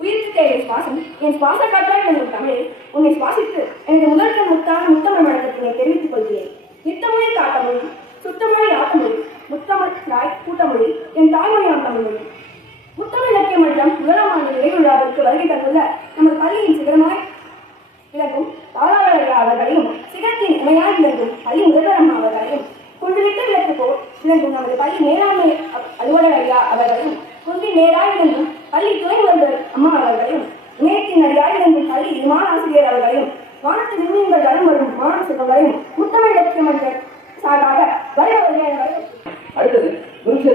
உயிர்த்து தேவை சுவாசம். என் சுவாச காற்றால் எனது தமிழே உன்னை சுவாசித்து எனது முதல்கள் முத்தான முத்தமிழ் வணக்கத்தினை தெரிவித்துக் கொள்கிறேன். நித்தமொழி காட்டமொழி சுத்தமொழி ஆட்டமொழி முத்தமிழ் தாய் என் தாய்மொழியாம் தமிழ்மொழி முத்தமிழ் இலக்கிய மன்றம் முதலாம் ஆண்டு நிறைவுழாவிற்கு வருகை தந்துள்ள நமது பள்ளியின் சிகரமாய்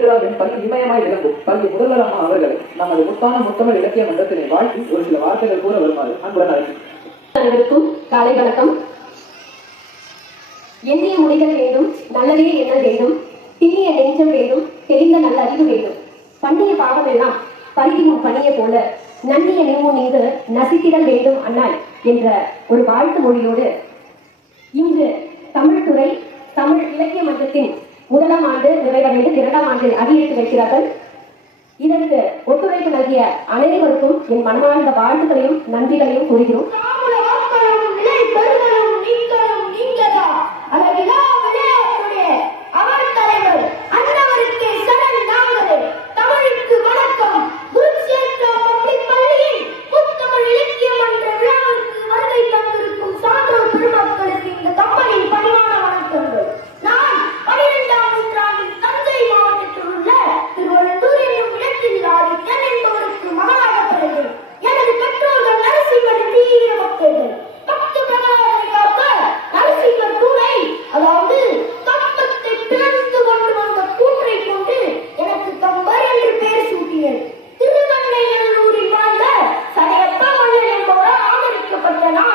பேராவின் பள்ளி இமயமாய் விளங்கும் பள்ளி முதல்வராமா அவர்களை நமது முத்தான முத்தமிழ் இலக்கிய மன்றத்தினை வாழ்த்தி ஒரு சில வார்த்தைகள் கூற வருமாறு அன்புடன் அழைக்கும் காலை வணக்கம். எண்ணிய முடிகள் வேண்டும் நல்லதே எண்ணல் வேண்டும் தீய நெஞ்சம் வேண்டும் தெரிந்த நல்ல அறிவு வேண்டும். பண்ணிய பாவம் எல்லாம் பருகி முன் பணியை போல நன்னிய நினைவு நீங்கு நசித்திடல் வேண்டும் அண்ணால் என்ற ஒரு வாழ்த்து மொழியோடு இங்கு தமிழ்துறை தமிழ் இலக்கிய மன்றத்தின் முதலாம் ஆண்டு நிறைவடைந்து இரண்டாம் ஆண்டில் அதிகரித்து வைக்கிறார்கள். இதற்கு ஒத்துழைப்பு நல்கிய அனைவருக்கும் என் மனமார்ந்த வாழ்த்துக்களையும் நன்றிகளையும் கூறுகிறோம்.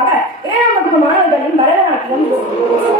பயிற்சிக்காக ஏழாம் வகுப்பு மாணவர்களும் பரதநாட்டியம்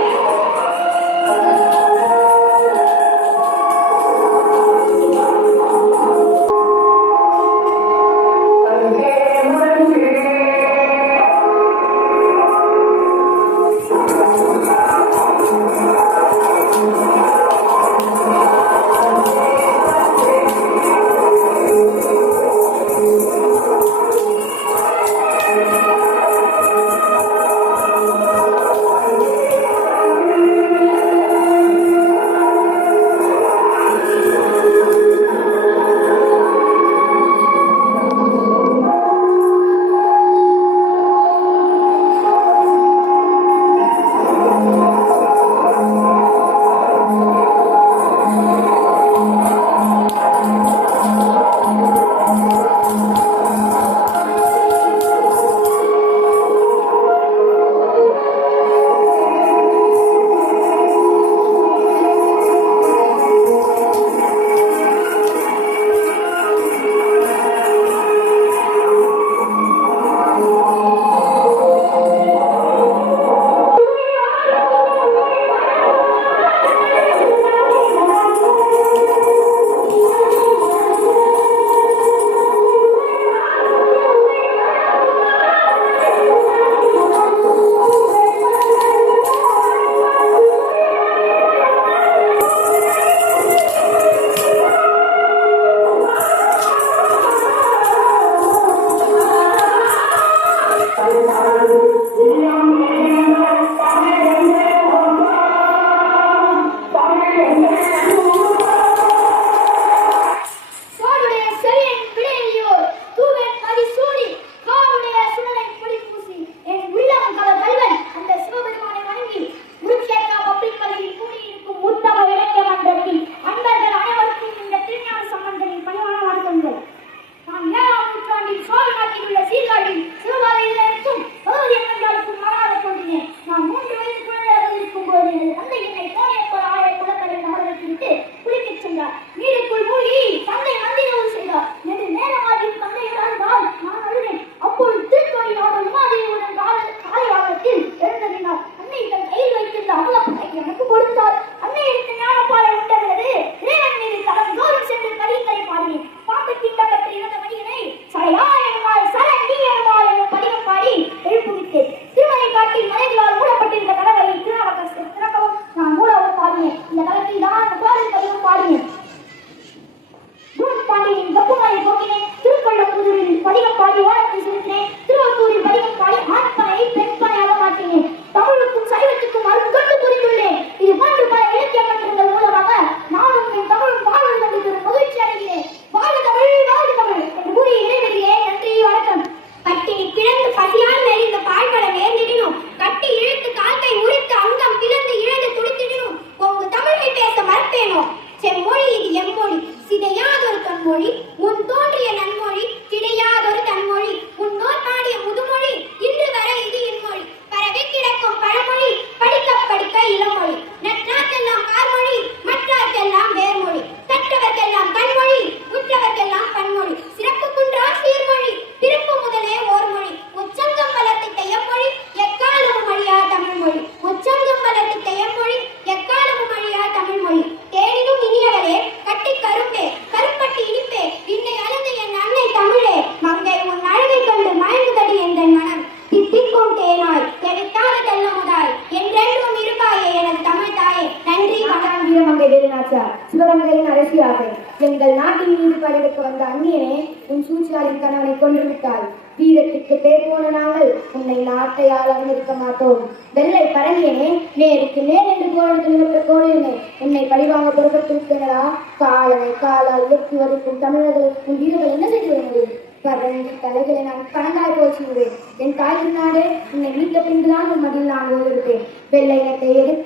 கொன்று விட்டாய் வீரத்துக்கு பேர் போன நாங்கள் உன்னை நாட்டையால் ஆள அனுமதிக்க மாட்டோம். வெள்ளை பரங்கியனே நேருக்கு நேர் என்று போராட்டத்தில் நிமித்த கோழியனே உன்னை பழிவாங்க பொறுப்பத்திருக்கிறா காலனை காலால் உயர்த்தி வரைக்கும் தமிழர்களுக்கும் வீரர்கள் என்ன செய்து வர பரங்கி தலைகளை நான் கணங்காய் போச்சுகிறேன் என் தாயின் நாடு உன்னை மீட்ட பின்புதான் உன் மடியில் நான் ஓய்வெடுப்பேன் வெள்ளை இனத்தை எதிர்த்து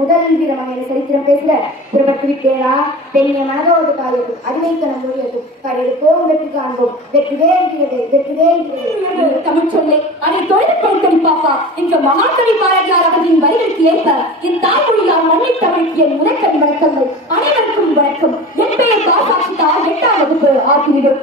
முதல் வீரமன் என சரித்திரம் பேசுகிற புறப்பட்டு விட்டேரா பெண்ணிய மனதோடு காயது அடிமைத்தனம் மொழியது போகும் வெற்றி காண்போம். வெற்றி வேண்டியது வெற்றி வேண்டியது. தமிழ் சொல்லை அதை தொழில் பழுக்கடி பாப்பா. என்ற மகாகவி பாரதியார் அவர்களின் வரிகளுக்கு ஏற்ப என் தாய்மொழியால் மண்ணை தமிழுக்கு என் முதற்கவி வணக்கங்கள் அனைவருக்கும் வணக்கம். என் பெயர் காசாட்சிதா எட்டாம் வகுப்பு ஆகிவிடும்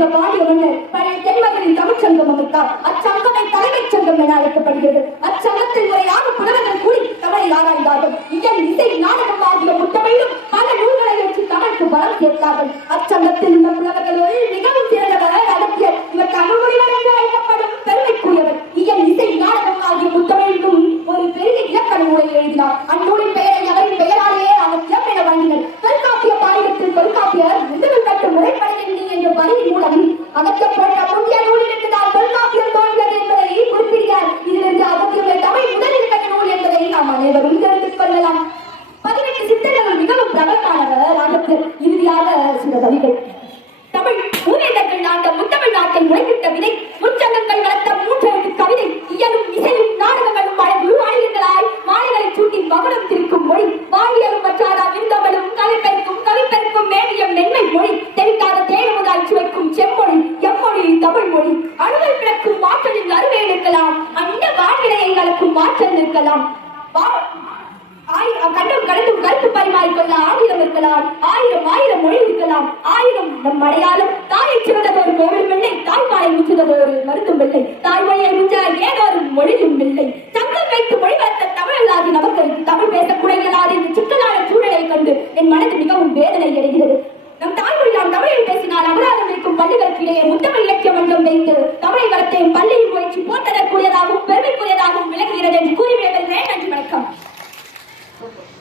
தாய்ச்சின பாடி ஒன்று பழைய தென்மகளின் தமிழ்ச் சங்கம் அமைத்தார் அச்சங்கமை தலைமைச் சங்கம் என அழைக்கப்படுகிறது. அச்சங்கத்தில் முறையாக புலவர்கள் கூடி தமிழில் ஆராய்ந்தார்கள். இயல் இசை நாடகம் ஆகிய முத்தமிழும் பல நூல்களை வச்சு தமிழுக்கு பலம் சேர்த்தார்கள். அச்சங்கத்தில் உள்ள புலவர்களுள் சித்தர்கள் மிகவும் இறுதியாக சில வரிகள் தமிழ் மூவேந்தர்கள் ஆண்ட முத்தமிழ் நாட்டை முளைத்திட்ட விதை முச்சங்கங்கள் வளர்த்த மூன்றெழுத்து கவிதை இயலும் இசையும் நாடகங்களும் அழகு ஆணியர்களாய் மாலைகளை சூட்டி மகுடம் திருக்கும் மொழி வாழியலும் மற்றாரா விருந்தவளும் கலைப்பெருக்கும் கவிப்பெருக்கும் மேவியம் மென்மை மொழி தெவிக்காத தேடுவதாய் சுவைக்கும் செம்மொழி எம்மொழி தமிழ் மொழி. அணுவை பிறக்கும் மாற்றலில் அருவே நிற்கலாம் அந்த வாழ்விலையை கலக்கும் மாற்றம் நிற்கலாம் வா- ஆயிரம் கண்டம் கடந்து கருத்து பரிமாறிக்கொள்ள ஆயிரம் இருக்கலாம் ஆயிரம் ஆயிரம் மொழி இருக்கலாம் ஆயிரம் நம் அடையாளம் தாயை சிவந்ததோர் கோவில் பிள்ளை தாய்மாலை முச்சுததோர் மருத்துவம் பிள்ளை தாய்மொழியை முஞ்ச ஏதோரும் மொழியும் இல்லை தங்கம் வைத்து மொழி வளர்த்த தமிழல்லாதி நமக்கு தமிழ் பேசக்கூடையலாதி சிக்கலான சூழலை கண்டு என் மனது மிகவும் வேதனை அடைகிறது. நம் தாய்மொழி நாம் தமிழில் பேசினால் அபராதம் இருக்கும் பள்ளிகளுக்கிடையே முத்தமிழ் இலக்கியம் ஒன்றும் வைத்து தமிழை வளர்த்தையும் பள்ளியில் முயற்சி போட்டதற்குரியதாகவும் பெருமைக்குரியதாகவும் விளங்குகிறது என்று கூறிவிடுகிறேன் நன்றி வணக்கம். Purple.